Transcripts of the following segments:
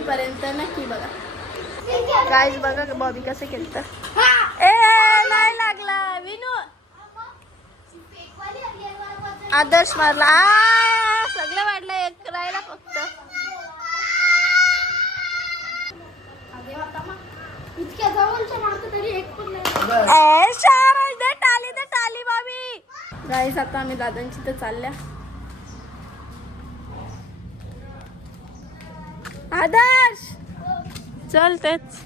एंडपर्यंत नक्की बघा. गाईज बघा बॉबी कसं केलं तर ए नाही लागला. विनू. आदर्श मारला. सगळं वाढलं एक राहिला फक्त. इतक्या जवळच्या मागं तरी एक पण नाही. टाली टाली बाबी गाईस आता आम्ही दादांची तर चालल्या. आदर्श! चल तेच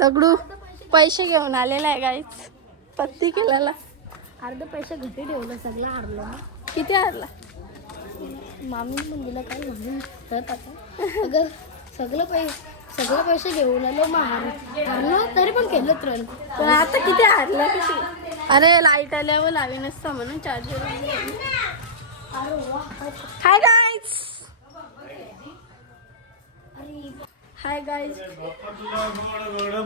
दगडू पैसे घेऊन आलेला आहे गाईच पत्ती केलेला. अर्ध पैसे घरी ठेवलं सगळं हरलं किती हरला? मामी पण दिलं काय म्हणून तर आता? सगळं पैसे सगळं पैसे घेऊन आलो मग हार हरलो तरी पण केलं तर पण आता किती हारला किती अरे लाइट आल्यावर लावी नसता म्हणून charger hi guys hi guys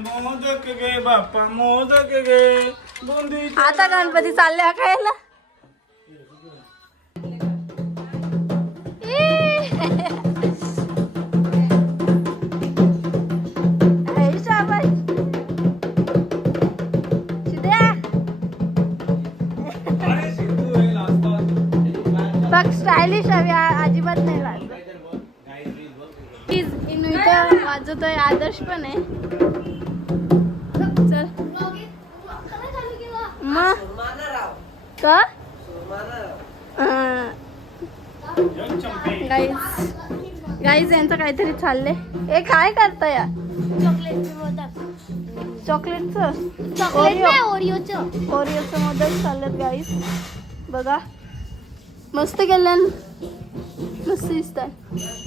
modak गे बाप्पा मोदक गे बुंदी आता गणपती चालले खायला हे लाजतात. बघ स्टायलिश हवी अजिबात नाही इथं वाजवतोय आदर्श पण आहे. चल. मग? का. गाईज गाईज यांचं काहीतरी चाललंय. हे काय करता या चॉकलेटचं ओरिओचं मोदक चाललेत गाईज बघा. मस्त केल्यान मस्त दिसतात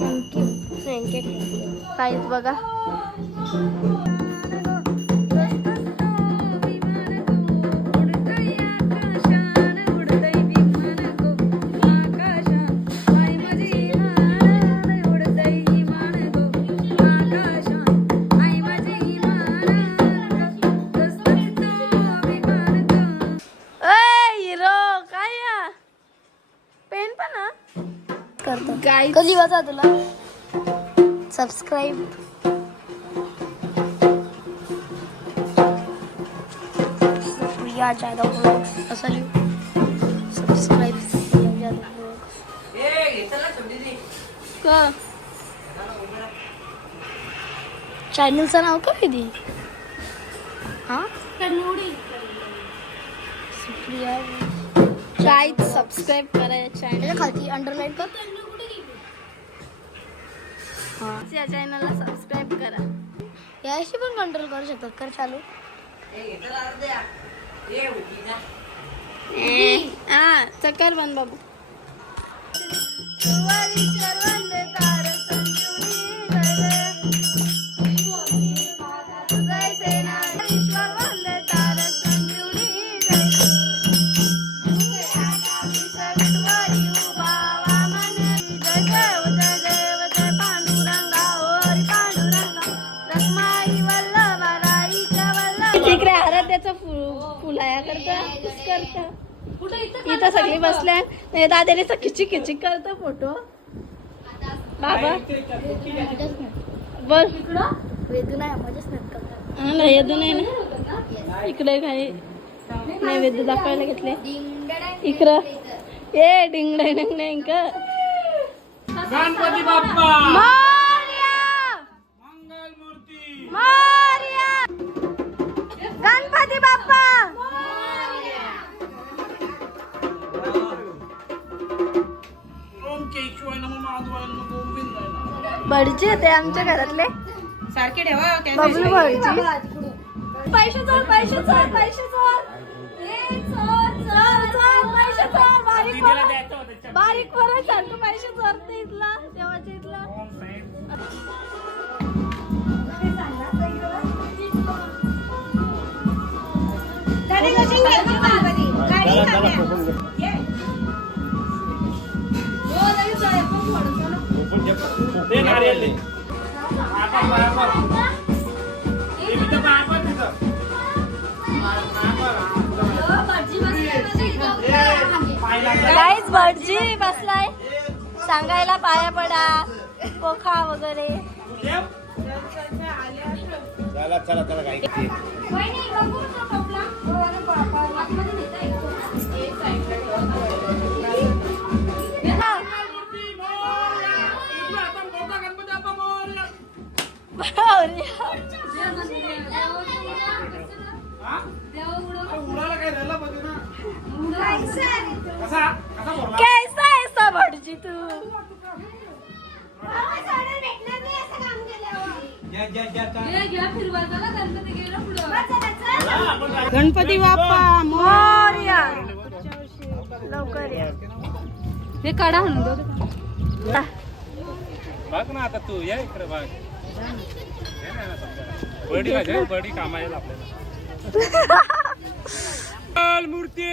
थँक्यू थँक्यू काहीच बघा. वाजा तुला. सबस्क्राईब प्रिया जाधव ब्लॉग्स असं लिहू. सबस्क्राईब प्रिया जाधव ब्लॉग्स का? चॅनलचं नाव काय ते? हां? सुप्रिया गाईज सबस्क्राईब करा या चॅनल खालती अंडरलाईन कर. हां या चॅनलला सबस्क्राईब करा याशी पण कंट्रोल करू शकतात कर चालू हा चक्कर बंद बाबू इथं सगळी बसल्या. नाही दादाने खिची खिची करतो फोटो. बाबा. बोल. वेदू नाही नाही हा नाही नाही ना. इकडे काही नैवेद्य दाखवायला घेतले. इकडं. ए डिंग डिंग डिंग गणपती बाप्पा! भटजी होते आमच्या घरातले. सारखे ठेवा बबलू भटजी. पैसे चोर पैसे चोर पैसे चोर. ए, चोर, चोर, चोर, पैसे चोर, बारीक पोरं-. बारीक पोरं सांगतो पैसे चोरते इथला देवाच्या इथला. ओम साहेब. दे नारियल दे तर तिथं. गाईज भटजी बसलाय. सांगायला पाया पडा. पोखा वगैरे. चला चला चला काही काय कसा कसा बोलला कैसा ऐसा भटजी तू? गणपती बाप्पा मोरया लवकर या. हे काढा म्हणून बघ ना आता तू या इकडे बघ. ये ना समजा. बर्डी पाहिजे बर्डी कामा येईल आपल्याला. मूर्ती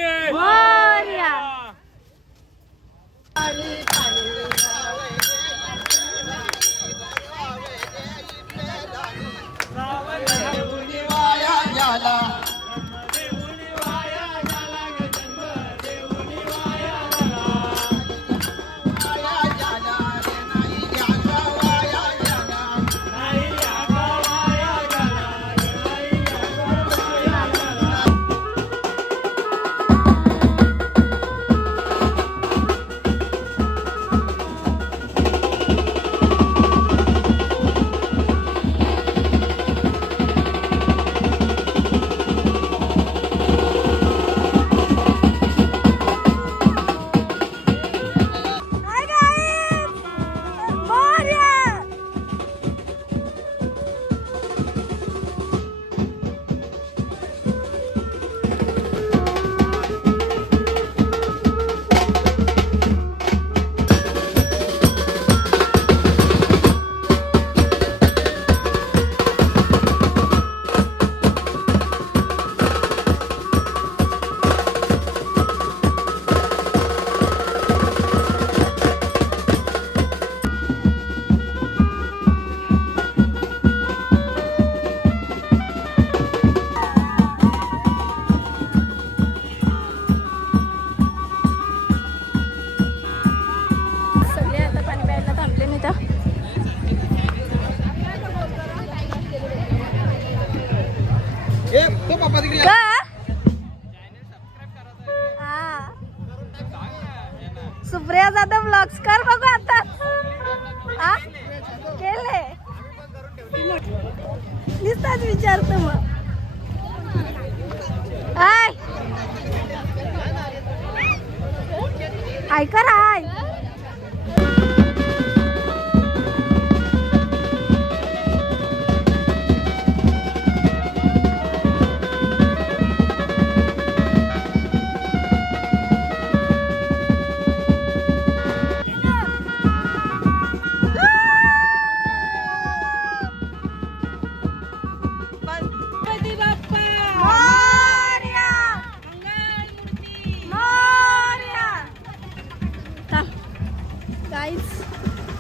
ऐका हाय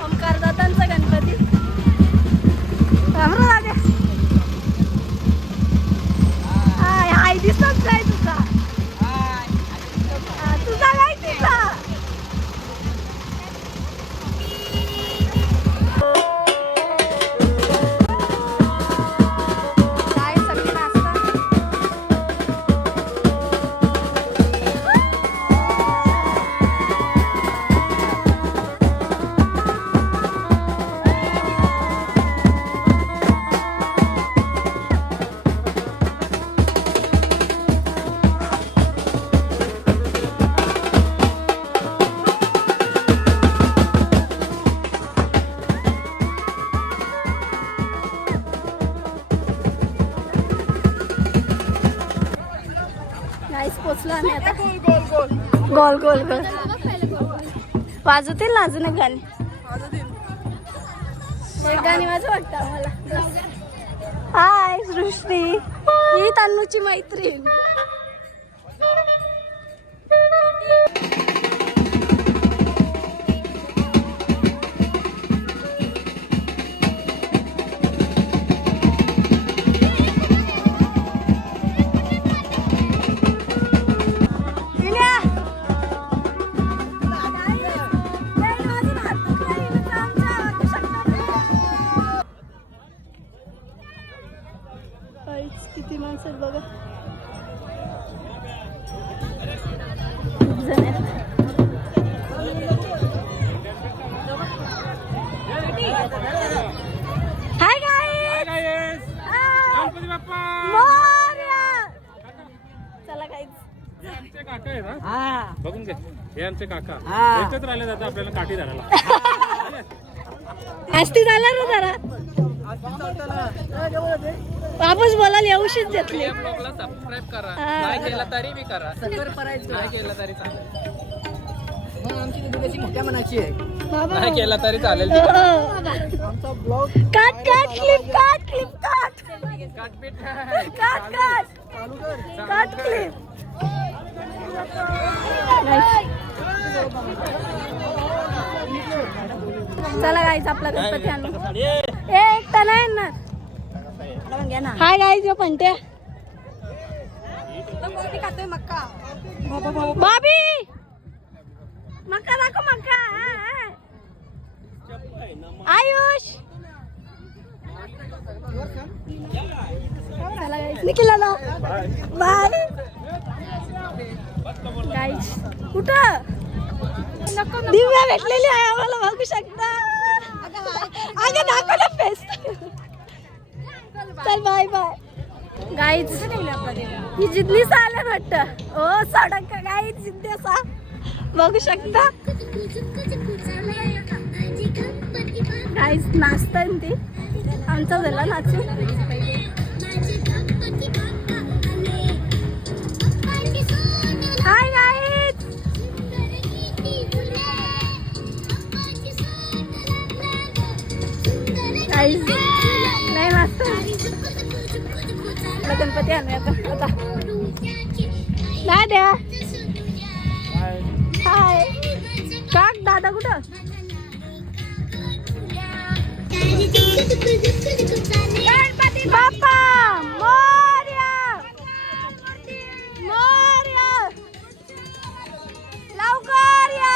ओमकार दादांचा गणपती थांबरो गोल गोल गोल. वाजवतील ना अजून एक गाणी? एक गाणी वाजव वाटतं आम्हाला. हाय सृष्टी. ही तान्नूची मैत्रीण. हाय गाईस गणपती बाप्पा चला काका आहे ना ah. बघून घे. हे आमचे काका. Ah. एकच राहिले जातात आपल्याला काठी धरायला. Ah. आस्ती झाला ना जरा. वापस बोलायला येऊशीच घेतली सबस्क्राईब करा. नाही केला तरी मी करा. नाही तरी चालेल. आमची मोठ्या मनाची आहे. नाही केलं तरी चालेल आमचा ब्लॉग काट काट क्लिप काट क्लिप काट. काटपीट काट काट. चालू कर. काट क्लिप. चला गाईज आपला गणपती आणू. ए एकटा नाही ना हाय गाईज यो पंट्या बाबी! मक्का दाखव मक्का. आयुष! निखिला ना बाय गाईज कुठं? दिव्या भेटलेली आहे आम्हाला बघू शकता. अगं दाखव ना फेस चल बाय बाय गाईज ही जिद्दीस आल्या वाटतं. ओ सडक गाईज जिद्दीसा बघू शकता. गाईज नाचताय ती. आमचा झाला नाचू. हाय गाईज गाईज नाही नाचत. गणपती आणूया आता आता. नाही द्या हाय काक दादा कुठं? गणपती बाप्पा मोर्या मोर्या लवकर या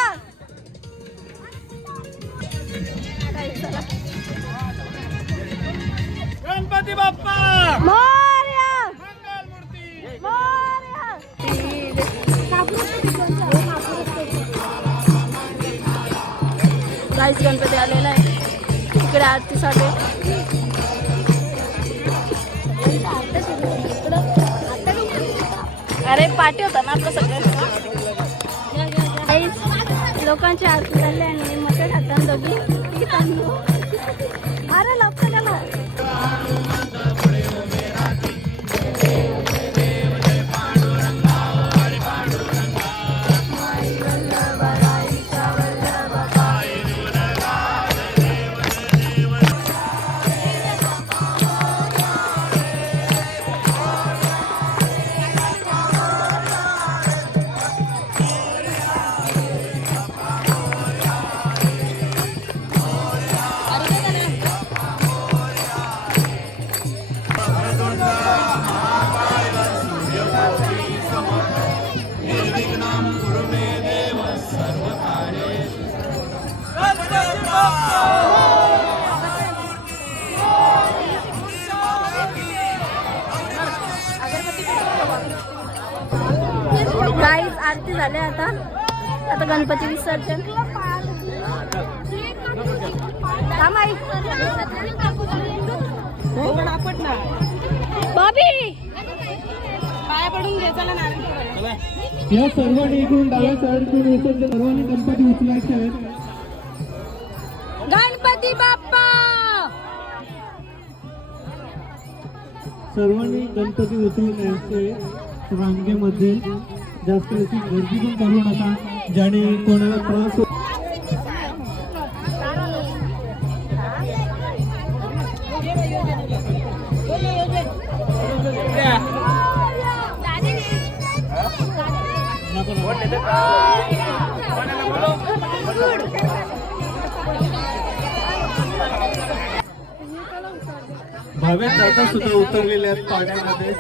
गाईज, चला. गणपती बाप्पा मोर्या मंगलमूर्ती मोर्या गाईस गणपती आलेला आहे इकडे आरतीसाठी. अरे पाठी होता ना आपलं सगळं. लोकांची आरती झाली आणि मोठे खातात दोघी. आरती झाली आता. आता गणपती विसर्जन. बॉबी पाया पडून घे चला ना या सर्वांनी इकडून डाव्या साईडकडून विसर्जन सर्वांनी गणपती उचलायचे आहेत गणपती बाप्पा! सर्वांनी गणपती उचलून यायचे. रांगेमध्ये. जास्त अशी गर्दी पण करू नका ज्याने कोणाला त्रास होतो भाव्या जाता सुद्धा उतरलेल्या आहेत पाण्यामध्ये.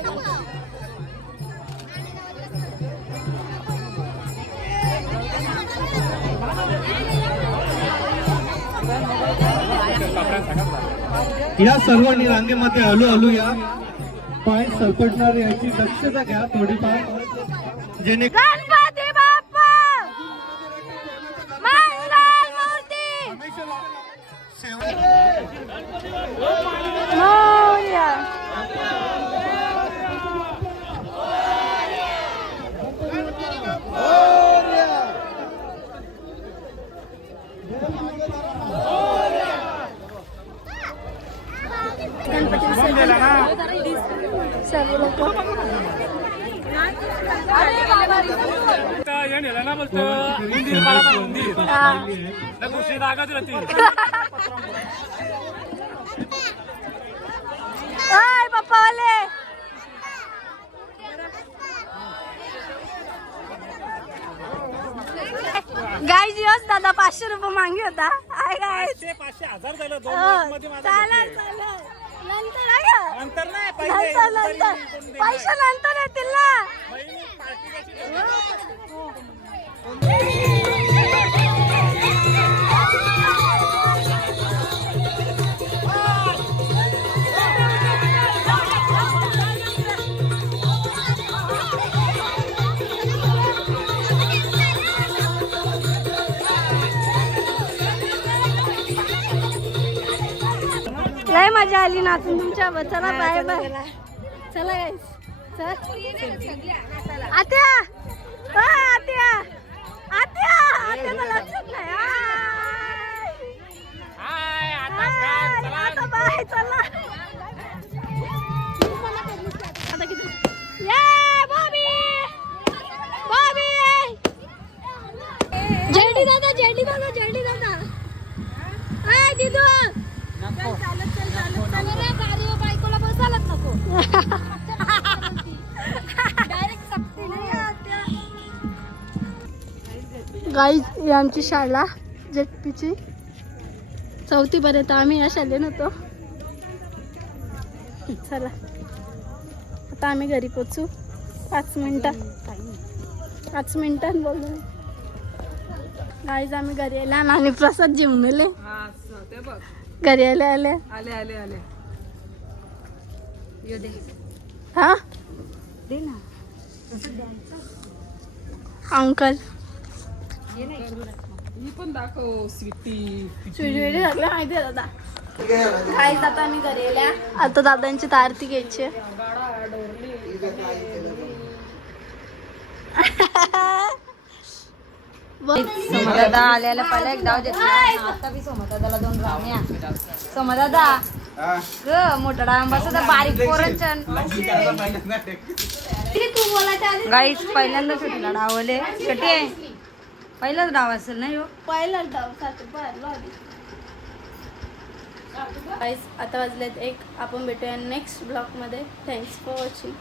या सर्वांनी रांगेमध्ये हलू हलू या. पाय सरपटणार याची दक्षता घ्या थोडीफार. जेणे गणपती विसर्जन सर्व लोक पप्पावाले गाय जीवस दादा पाचशे रुपये मागे होता आहे गाय पाचशे पाचशे हजार झालं दोन हो, दिवसमध्ये माझं चालेल. चालेल नंतर आहे का? नंतर नाही नंतर नंतर? पैसे नंतर येतील ना नाचून तुमच्या चला बाय बाय. चला. गाईस आत्या! आमची शाळा जेटपीची. चौथी पर्यंत आम्ही या शाळेत होतो. चला. आता आम्ही घरी पोचू पाच मिनिटात पाच मिनिटात बोलू गाईज आम्ही घरी आले. आणि प्रसाद जेवून आले. घरी आले आले. आले आले आले. हा? दे ना. अंकल. ही पण दाखव स्वीटी माहिती आहे दादा. काहीच आता आम्ही घरी आल्या. आता दादांची तर. आरती घ्यायची. सोमदादा आल्याला पहिला एक डाव घेतला. आता बी सोमदादाला दोन राण्या सोमदादा. ग मोठा डांब असं बारीक पोरचन. गाईस पहिल्यांदाच होतीला डावले कटी आहे. पहिलाच डाव असेल ना ह्यो पहिला डाव सात आता वाजलेत एक. आपण भेटूया नेक्स्ट ब्लॉगमध्ये थँक्स फॉर वॉचिंग